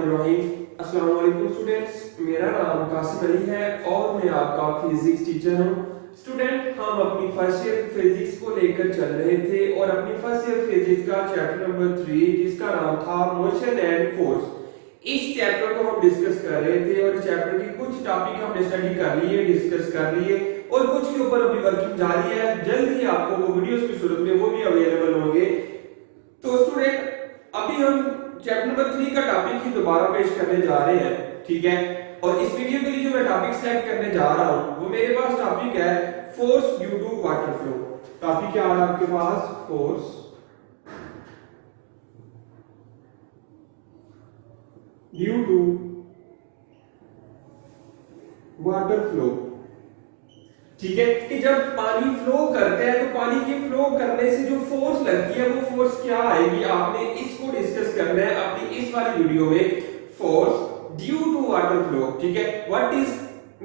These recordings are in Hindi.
बिस्मिल्लाहिर्रहमानिर्रहीम। अस्सलाम वालेकुम स्टूडेंट्स, मेरा नाम कासिम अली है और मैं आपका फिजिक्स टीचर हूँ। स्टूडेंट, हम अपनी फर्स्ट ईयर फिजिक्स को लेकर चल रहे थे और अपनी फर्स्ट ईयर फिजिक्स का चैप्टर नंबर 3 जिसका नाम था मोशन एंड फोर्स, इस चैप्टर को हम डिस्कस कर रहे थे और इस चैप्टर की कुछ टॉपिक हमने स्टडी कर लिए, डिस्कस कर लिए और कुछ के ऊपर अभी वर्किंग जारी है। जल्द ही आपको वो वीडियोस की सूरत में वो भी अवेलेबल होंगे। तो स्टूडेंट, अभी हम चैप्टर नंबर 3 का टॉपिक ही दोबारा पेश करने जा रहे हैं, ठीक है। और इस वीडियो के लिए जो मैं टॉपिक सेलेक्ट करने जा रहा हूं वो मेरे पास टॉपिक है force due to water flow. Topic क्या है आपके पास? Force due to water flow, ठीक है। कि जब पानी फ्लो करता है तो पानी के फ्लो करने से जो फोर्स लगती है वो फोर्स क्या आएगी, आपने इसको डिस्कस करना है अपनी इस वाली वीडियो में। Force due to water flow, ठीक है। What is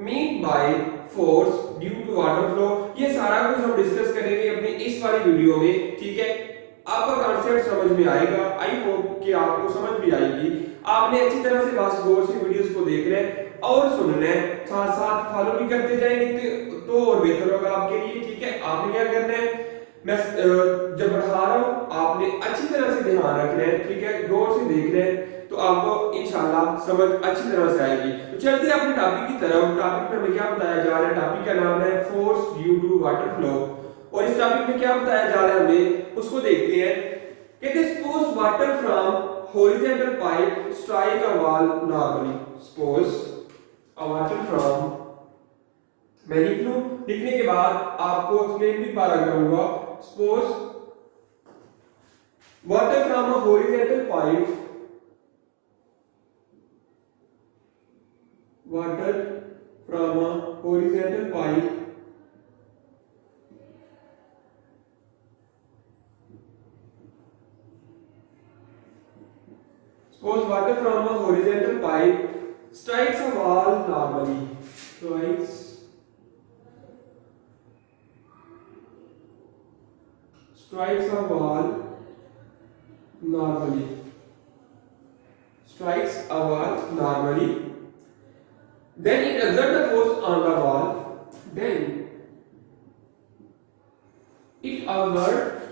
mean by force due to water flow, ये सारा कुछ हम डिस्कस करेंगे अपनी इस वाली वीडियो में, ठीक है। आपका कॉन्सेप्ट समझ में आएगा, आई होप कि आपको समझ भी आएगी। आपने अच्छी तरह से बस गौर से वीडियोस को देख रहे हैं और सुनना है, साथ साथ फॉलो भी करते जाएंगे तो और बेहतर होगा आपके लिए, ठीक है। आपने क्या करना है, मैं जब पढ़ा रहा हूं आपने अच्छी तरह से ध्यान रखना है, ठीक है। गौर से देख रहे हैं तो आपको इंशाल्लाह समझ अच्छी तरह से आएगी। तो चलते हैं अपने टॉपिक की तरफ। टॉपिक में हमें क्या बताया जा रहा है? टॉपिक का नाम है force due to water flow और इस टॉपिक में क्या बताया जा रहा है हमें उसको देखते हैं। कहते हैं suppose water from horizontal pipe strike a wall normally. Suppose a water from, मैं लिख लूं, लिखने के बाद आपको एक्सप्लेन भी पारा करूंगा। Suppose water from a horizontal pipe, water from a horizontal pipe Suppose water from a horizontal pipe strikes a wall normally. Strikes a wall normally. Strikes a wall normally. Then it exerts the force on the wall. Then it exerts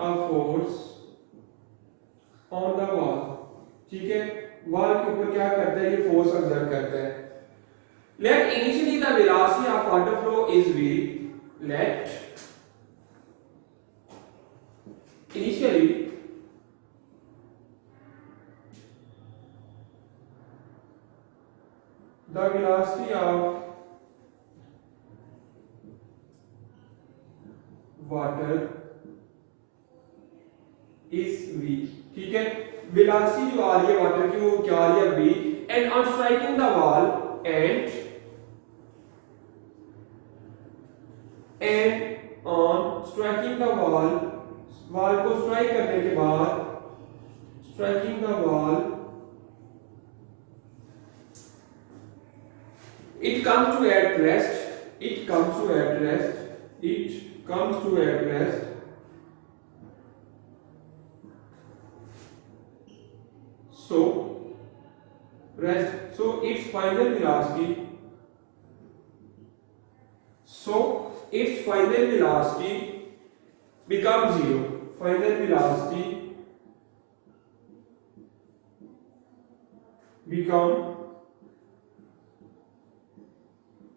a force on the wall, ठीक है। वॉल के ऊपर क्या करता है? ये फोर्स एक्सर्ट करता है। Let initially the velocity of water flow is v. Let initially the velocity of water is v, ठीक है। वेलोसिटी जो आ रही है वाटर की वो क्या आ रही है? v। And on striking the wall and on striking the wall, wall को स्ट्राइक करने के बाद, striking the wall, it comes to at rest, it comes to at rest, it comes to at rest, so rest, so its final velocity, so its final velocity becomes zero, final velocity become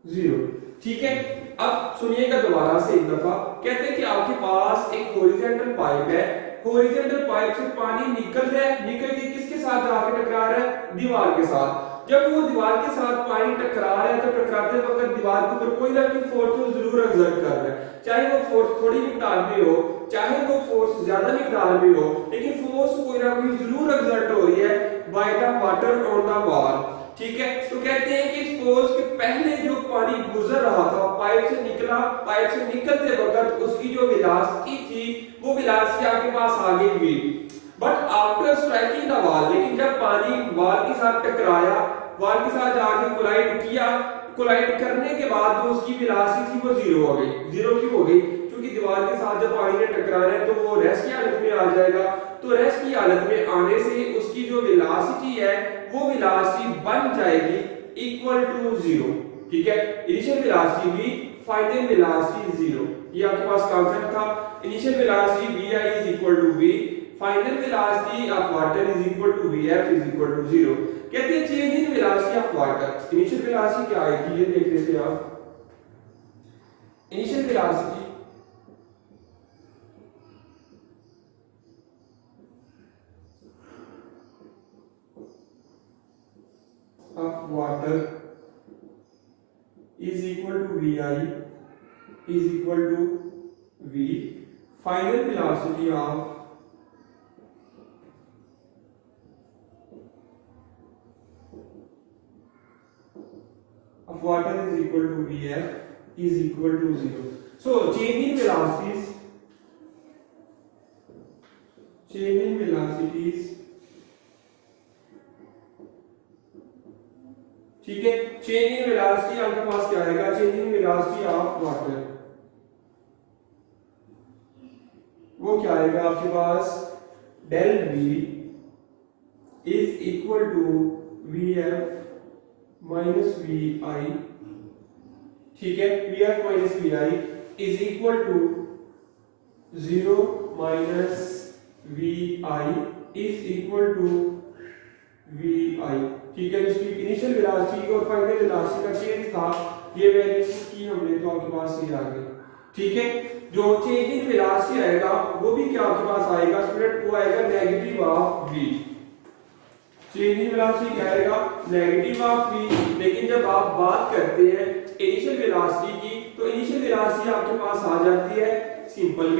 zero, ठीक है। अब सुनिएगा दोबारा से एक दफा। कहते हैं कि आपके पास एक हॉरिजॉन्टल पाइप है, हॉरिजॉन्टल पाइप से पानी निकल रहा है, निकल के किसके साथ जाके टकरा रहा है? दीवार के साथ। जब वो दीवार के साथ पानी टकरा रहा है तो टकराते वक्त दीवार के ऊपर कोई ना कोई फोर्स तो जरूर एक्सर्ट कर रहा है, चाहे वो फोर्स थोड़ी मिकदार में हो, चाहे वो फोर्स ज्यादा मिकदार में हो, लेकिन फोर्स कोई ना कोई जरूर एक्सर्ट हो रही है by the water on the wall, ठीक है। तो कहते हैं कि सपोज के पहले जो पानी गुजर रहा था पाइप से निकला, पाइप से निकलते वक्त उसकी जो वेलोसिटी थी वो वेलोसिटी आपके पास आ गई v, but after striking the wall, लेकिन जब पानी वॉल के साथ टकराया, वॉल के साथ जाके कोलाइड किया, कोलाइड करने के बाद जो उसकी वेलोसिटी थी वो जीरो हो गई। जीरो क्यों हो गई? क्योंकि दीवार के साथ जब पानी ने टकराना है तो वो रेस्ट की हालत में आ जाएगा। तो रेस्ट की हालत में आने से उसकी जो वेलोसिटी है वो वेलोसिटी बन जाएगी इक्वल टू 0। ठीक है, initial velocity v, final velocity 0। ये आपके पास कॉन्सेप्ट था। Initial velocity vi is equal to v, final velocity of water is equal to vf is equal to 0। कहते हैं change in velocity of water. Initial velocity क्या आएगी ये देख लेते हैं आप। Initial velocity of water is equal to vi is equal to v, final velocity of water is equal to vf is equal to 0. So change in velocities ठीक है, चेंज इन वेलोसिटी आपके पास क्या आएगा, change in velocity of water वो क्या आएगा आपके पास, del v is equal to vf minus vi। ठीक है, vf minus vi is equal to 0 minus vi is equal to vi। ठीक है, जिसकी इनिशियल वेलोसिटी और फाइनल वेलोसिटी का चेंज था ये वैल्यू की हमने तो आपके पास ये आ गई। ठीक है, जो चेंज इन वेलोसिटी आएगा वो भी क्या आपके पास आएगा स्टूडेंट, वो आएगा negative of v। Change in velocity क्या आएगा, नेगेटिव ऑफ v। लेकिन जब आप बात करते हैं इनिशियल वेलोसिटी की तो इनिशियल वेलोसिटी आपके पास आ जाती है सिंपल v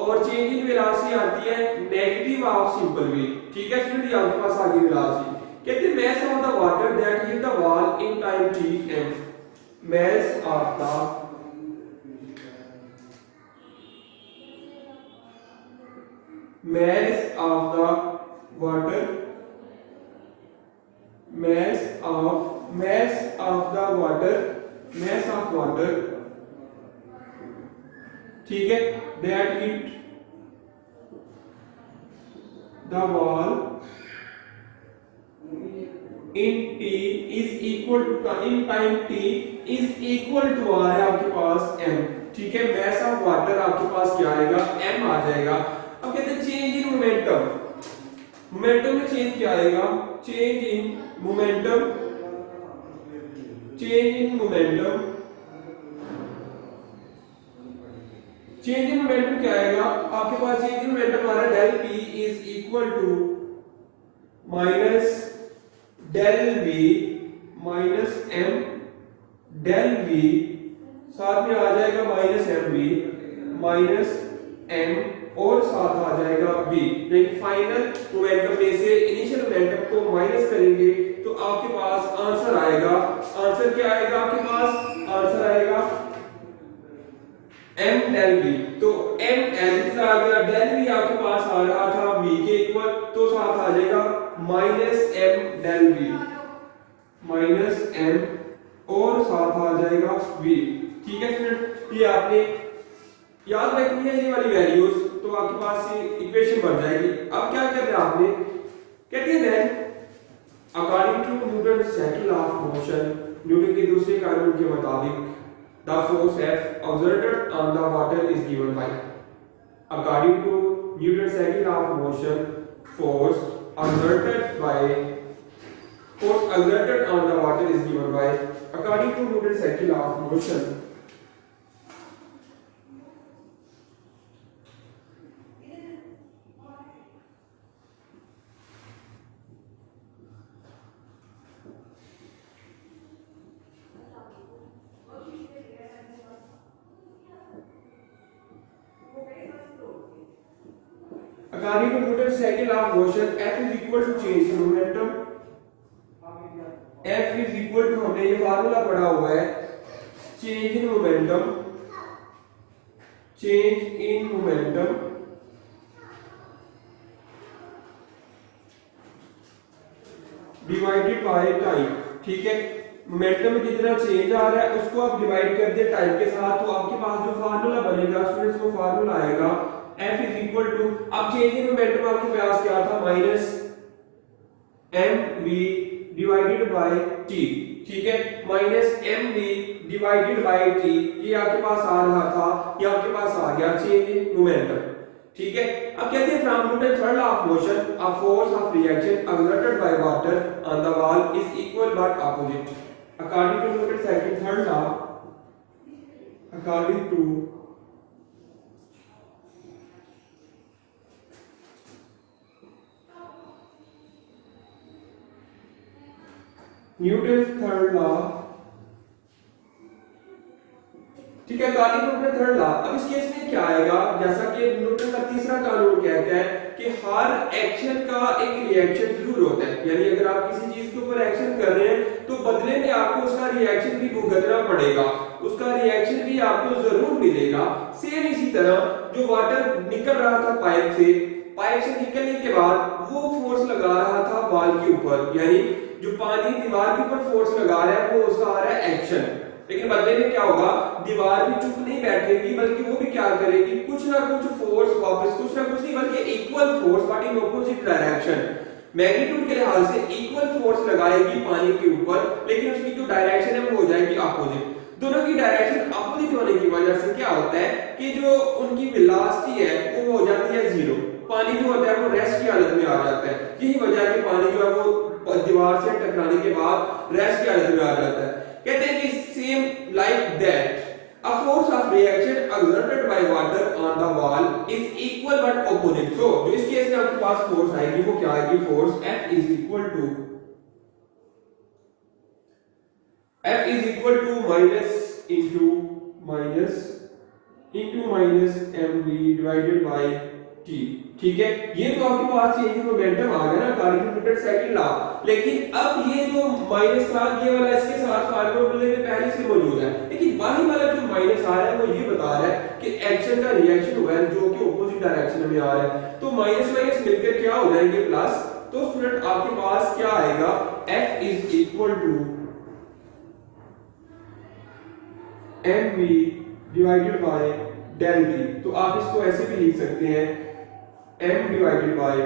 और चेंज इन वेलोसिटी आती है नेगेटिव ऑफ सिंपल v। ठीक है स्टूडेंट, ये आपके पास आ गई वेलोसिटी। कहते हैं mass of the water that hit the wall in time t m, mass of the water, mass of water ठीक है, that hit the wall in t is equal to in time t is equal to आ है आपके पास m। ठीक है, mass of water आपके पास क्या आएगा, m आ जाएगा। अब कहते हैं चेंज इन मोमेंटम, मोमेंटम में चेंज क्या आएगा, change in momentum change in momentum क्या आएगा आपके पास, चेंज इन मोमेंटम हमारा del p is equal to minus del v minus m del v साथ में आ जाएगा माइनस mv माइनस m और साथ आ जाएगा v। लेकिन फाइनल मोमेंटम में से इनिशियल मोमेंटम को माइनस करेंगे तो आपके पास आंसर आएगा, आंसर क्या आएगा आपके पास, आंसर आएगा m डेल v। तो m एज आ गया, डेल v आपके पास आ रहा था v के इक्वल, तो साथ आ जाएगा minus m del v minus m और साथ आ जाएगा v। ठीक है स्टूडेंट, ये आपने याद रखनी है ये वाली वैल्यूज, तो आपके पास ये इक्वेशन बन जाएगी। अब क्या करना है आपने, कहते हैं then according to Newton second law of motion, Newton के दूसरे कानून के मुताबिक the force F exerted on the water is given by, according to Newton's second law of motion, force exerted on the water is given by, according to Newton's second law of motion, according to Newton's second law of motion, F is equal to change in momentum, F is equal to, हमने ये फार्मूला पढ़ा हुआ है, change in momentum divided by time. ठीक है, मोमेंटम में जितना चेंज आ रहा है उसको आप डिवाइड कर दे टाइम के साथ, तो आपके पास जो फार्मूला बनेगा स्टूडेंट्स वो फार्मूला आएगा F इज इक्वल टू, अब चेंज इन मोमेंटम आपके पास क्या था, minus mv divided bye t, ठीक है, minus mv divided bye t, ये आपके पास आ रहा था, ये आपके पास आ गया चेंज इन मोमेंटम, ठीक है। अब कहते हैं from Newton third law of motion a force of reaction exerted by water on the wall is equal but opposite. According to Newton's second third law, according to Newton's third law, ठीक है, according to Newton third law, अब इस केस में क्या आएगा, जैसा कि न्यूटन का तीसरा कानून कहता है कि हर एक्शन का एक रिएक्शन जरूर होता है, यानी अगर आप किसी चीज के ऊपर एक्शन कर रहे हैं तो बदले में आपको उसका रिएक्शन भी भुगतना पड़ेगा, उसका रिएक्शन भी आपको जरूर मिलेगा। सेम इसी तरह जो वाटर निकल रहा था पाइप से निकलने के बाद वो फोर्स लगा रहा था वॉल के ऊपर, यानी जो पानी दीवार के ऊपर फोर्स लगा रहा है वो उसका आ रहा है एक्शन, लेकिन बदले में क्या होगा, दीवार भी चुप नहीं बैठेगी बल्कि वो भी क्या करेगी, कुछ ना कुछ फोर्स वापस, कुछ ना कुछ नहीं बल्कि equal force but in opposite direction, magnitude के लिहाज से इक्वल फोर्स लगाएगी पानी के ऊपर, लेकिन उसकी जो डायरेक्शन है वो हो जाएगी अपोजिट। दोनों की डायरेक्शन अपोजिट होने की वजह से क्या होता है कि जो उनकी वेलोसिटी है वो हो जाती है जीरो, पानी जो होता है वो रेस्ट की हालत में आ जाता है, यही वजह है कि पानी जो है वो दीवार से टकराने के बाद रेस्ट की हालत में आ जाता है। कहते हैं कि same like that a force of reaction exerted by water on the wall is equal but opposite, so जो इस केस में आपके पास फोर्स आएगी वो क्या आएगी, force F is equal to minus mv divided by t, ठीक है। ये तो आपके पास चेंज इन मोमेंटम आ गया ना according to Newton second law, लेकिन अब ये जो माइनस था ये वाला इसके साथ फार्मूले में पहले से मौजूद है, लेकिन बाकी वाला जो माइनस आ रहा है वो ये बता रहा है कि एक्शन का रिएक्शन हुआ है जो कि ऑपोजिट डायरेक्शन में आ रहा है, तो माइनस माइनस मिलकर क्या हो जाएंगे प्लस, तो स्टूडेंट आपके पास क्या आएगा, F is equal to mv divided by del t, तो आप इसको ऐसे भी लिख सकते हैं m divided by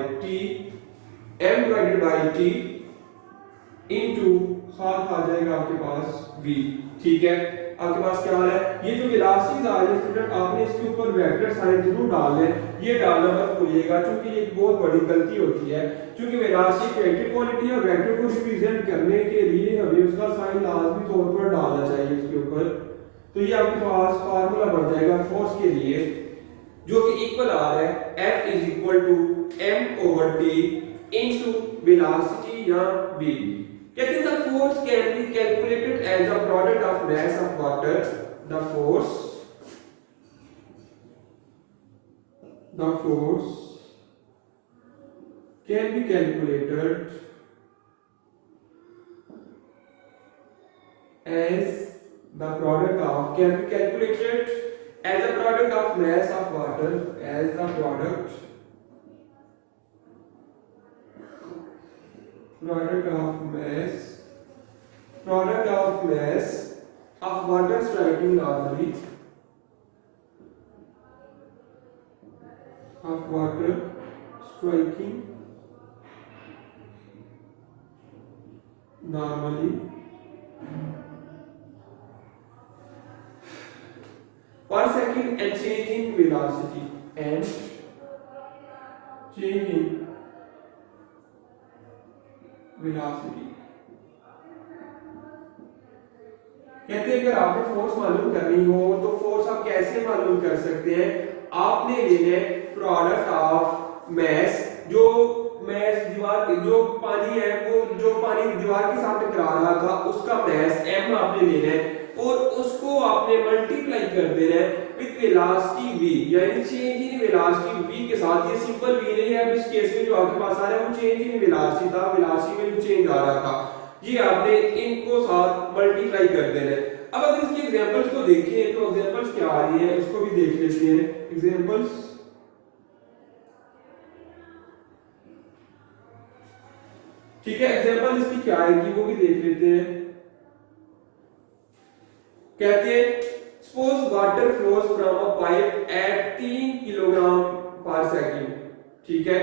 t into साथ आ जाएगा आपके पास v, ठीक है। आपके पास क्या आ रहा है, ये जो वेलोसिटीज आ रही है स्टूडेंट आपने इसके ऊपर वेक्टर साइन जरूर डालना है, ये डालना मत भूलिएगा क्योंकि ये बहुत बड़ी गलती होती है, क्योंकि वेलोसिटी वेक्टर क्वांटिटी और वेक्टर को रिप्रेजेंट करने के लिए हमें उसका साइन लाजमी तौर पर डालना चाहिए इसके ऊपर, तो ये आपके पास फार्मूला बन जाएगा फोर्स के लिए जो कि इक्वल आ रहा है F is equal to m/t into velocity या v। कहते हैं the force can be calculated as a product of mass of water, the force can be calculated as the product of, can be calculated as a product of mass of water, as the product of mass of water striking normally, of water striking normally per second and change in velocity, कहते हैं अगर आपको फोर्स मालूम करनी हो तो फोर्स आप कैसे मालूम कर सकते हैं, आपने लेने प्रोडक्ट ऑफ मैस, जो मैस दीवार जो पानी है वो जो पानी दीवार के साथ टकरा रहा था उसका मैस m आपने लेना है और उसको आपने मल्टीप्लाई कर देना है विद वेलोसिटी v, यानी चेंज इन वेलोसिटी v के साथ, ये सिंपल v नहीं है, अब इस केस में जो आपके पास आ रहा है वो चेंज इन वेलोसिटी था, वेलोसिटी में जो चेंज आ रहा था ये आपने इनको साथ मल्टीप्लाई कर देना है। अब अगर इसके एग्जांपल्स को देखें तो एग्जांपल्स क्या आ रही है उसको भी देख लेते हैं, एग्जांपल्स ठीक है, एग्जांपल इसकी क्या आएगी वो भी देख लेते हैं। कहते हैं suppose water flows from a pipe at 3 kilogram ठीक है,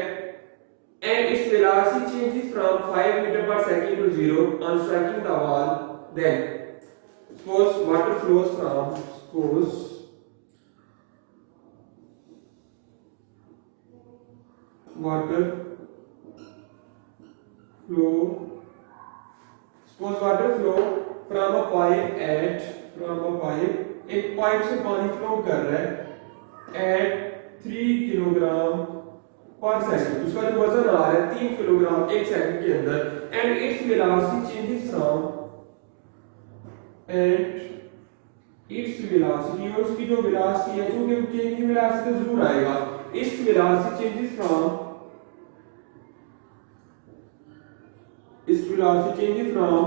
and its velocity changes from 5 meter per second to 0 on striking the wall. Then suppose water flows from water flow from a pipe एक पाइप से पानी फ्लो कर रहा है एट 3 किलोग्राम पर सेकंड, उसका जो वजन आ रहा है 3 किलोग्राम एक सेकंड के अंदर, and its velocity changes from और उसकी जो वेलोसिटी है, जो कि चेंजिंग वेलोसिटी तो जरूर आएगा, इट्स वेलोसिटी चेंजेस फ्रॉम इस वेलोसिटी चेंजेस फ्रॉम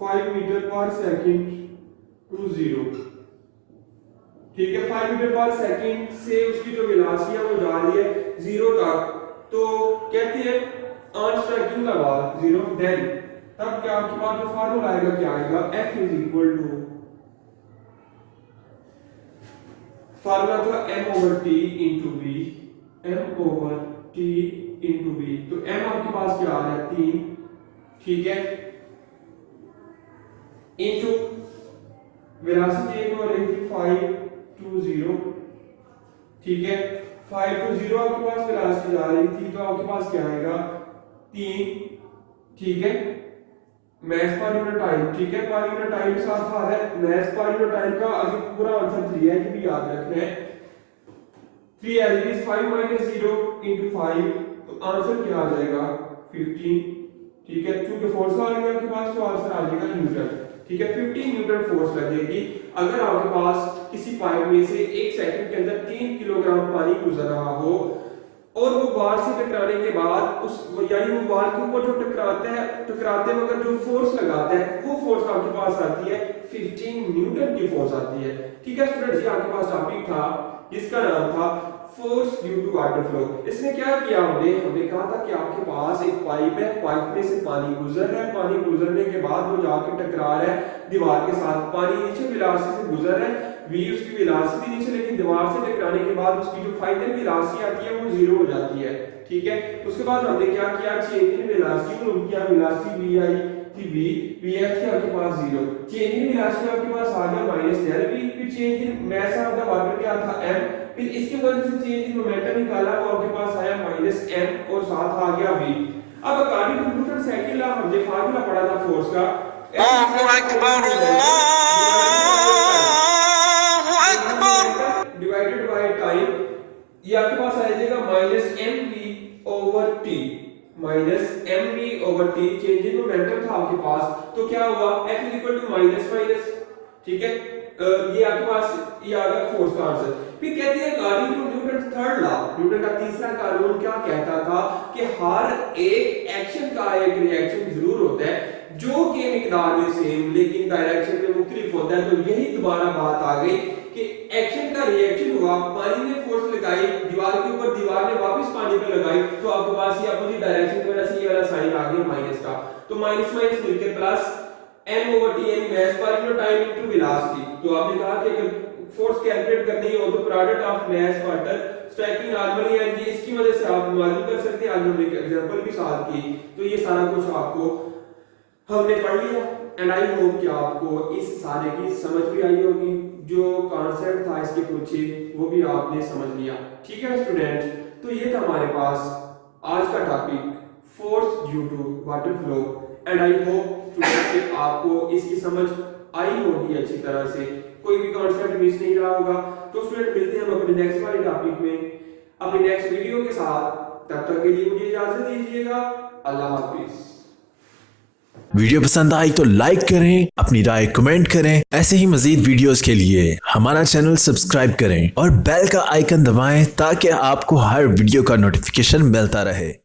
5 मीटर पर सेकंड टू 0। ठीक है, 5 मीटर पर सेकंड से उसकी जो वेलोसिटी है वो जा रही है 0 तक, तो कहते हैं on striking the ball 0, then तब क्या आपके पास जो फार्मूला आएगा क्या आएगा, F is equal to formula था m/t into v, m/t into v, तो m आपके पास क्या आ रहा है 3, ठीक है, इंटू वेलोसिटी चेंज हो रही थी 5 to 0, ठीक है, 5 to 0 आपके पास वेलोसिटी जा रही थी, तो आपके पास क्या आएगा 3, ठीक है, मास पर यूनिट टाइम, ठीक है, पर यूनिट टाइम के साथ आ रहा है मास पर यूनिट टाइम का अभी पूरा आंसर 3 है, ये भी याद रखना है, 3 एज इट इज 5 - 0 into 5, तो आंसर क्या आ जाएगा 15, ठीक है, क्योंकि फोर्स आ गया आपके पास तो आंसर आ जाएगा न्यूटन, ठीक है, 15 न्यूटन फोर्स लगेगी अगर आपके पास किसी पाइप में से 1 सेकंड के अंदर 3 किलोग्राम पानी गुजर रहा हो और वो बार से टकराने के बाद उस यानी वो बार के ऊपर जो टकराते वक्त जो फोर्स लगाता है वो फोर्स आपके पास आती है 15 न्यूटन की फोर्स आती है, ठीक है स्टूडेंट्स, ये आपके पास टॉपिक था जिसका नाम था force due to water flow. इसने क्या किया, हमने कहा था कि आपके पास एक पाइप है, पाइप में से पानी गुजर रहा है, पानी गुजरने के बाद वो जाके टकरा रहा है दीवार के साथ, पानी नीचे वेलोसिटी से गुजर रहा है, v उसकी वेलोसिटी नीचे, लेकिन दीवार से टकराने के बाद उसकी जो फाइनल वेलोसिटी आती है वो 0 हो जाती है, ठीक है, उसके बाद हमने क्या किया, चेंज इन वेलोसिटी को किया, वेलोसिटी v आई थी vf थी आपके पास 0, चेंज इन वेलोसिटी आपके पास आ गया -del v, फिर change in mass of the water क्या था m, फिर इसके वजह से चेंज इन मोमेंटम निकाला वो आपके पास आया -m और साथ आ गया v। अब according to Newton second law हमने फार्मूला पढ़ा था फोर्स का, अल्लाहू अकबर डिवाइडेड बाय टाइम, ये आपके पास आ जाएगा -mv/t, -mv/t, change in momentum था आपके पास, तो क्या हुआ F =, ठीक है, ये आपके पास ये आ गया फोर्स का आंसर। फिर कहते हैं according to Newton third law, Newton का तीसरा कानून क्या कहता था कि हर एक एक्शन का एक रिएक्शन जरूर होता है जो कि मिकदार में सेम लेकिन डायरेक्शन में मुख्तलिफ होता है, तो यही दोबारा बात आ गई कि एक्शन का रिएक्शन हुआ, पानी ने फोर्स लगाई दीवार के ऊपर, दीवार ने वापस पानी पे लगाई, तो आपके पास ये अपोजिट डायरेक्शन की वजह से ये वाला साइन आ गया माइनस का, तो माइनस माइनस मिलकर प्लस m/t यानी मास per unit time into velocity, तो आपने कहा कि अगर फोर्स कैलकुलेट करनी हो तो product of mass water striking normally है, ये इसकी वजह से आप मालूम कर सकते हैं, आज हमने एक एग्जांपल भी साथ की, तो ये सारा कुछ आपको हमने पढ़ लिया एंड आई होप कि आपको इस सारे की समझ भी आई होगी, जो कॉन्सेप्ट था इसके पीछे वो भी आपने समझ लिया, ठीक है स्टूडेंट, तो ये था हमारे पास आज का topic force due to water flow and I hope student कि आपको इसकी समझ आई होगी अच्छी तरह से, कोई भी कॉन्सेप्ट मिस नहीं रहा होगा। तो स्टूडेंट मिलते हैं हम अपने नेक्स्ट वाले टॉपिक में अपनी नेक्स्ट वीडियो के साथ, तब तक के लिए मुझे इजाजत दीजिएगा, अल्लाह हाफिज। वीडियो पसंद आई तो लाइक करें, अपनी राय कमेंट करें, ऐसे ही मजीद वीडियोस के लिए हमारा चैनल सब्सक्राइब करें और बेल का आइकन दबाएं ताकि आपको हर वीडियो का नोटिफिकेशन मिलता रहे।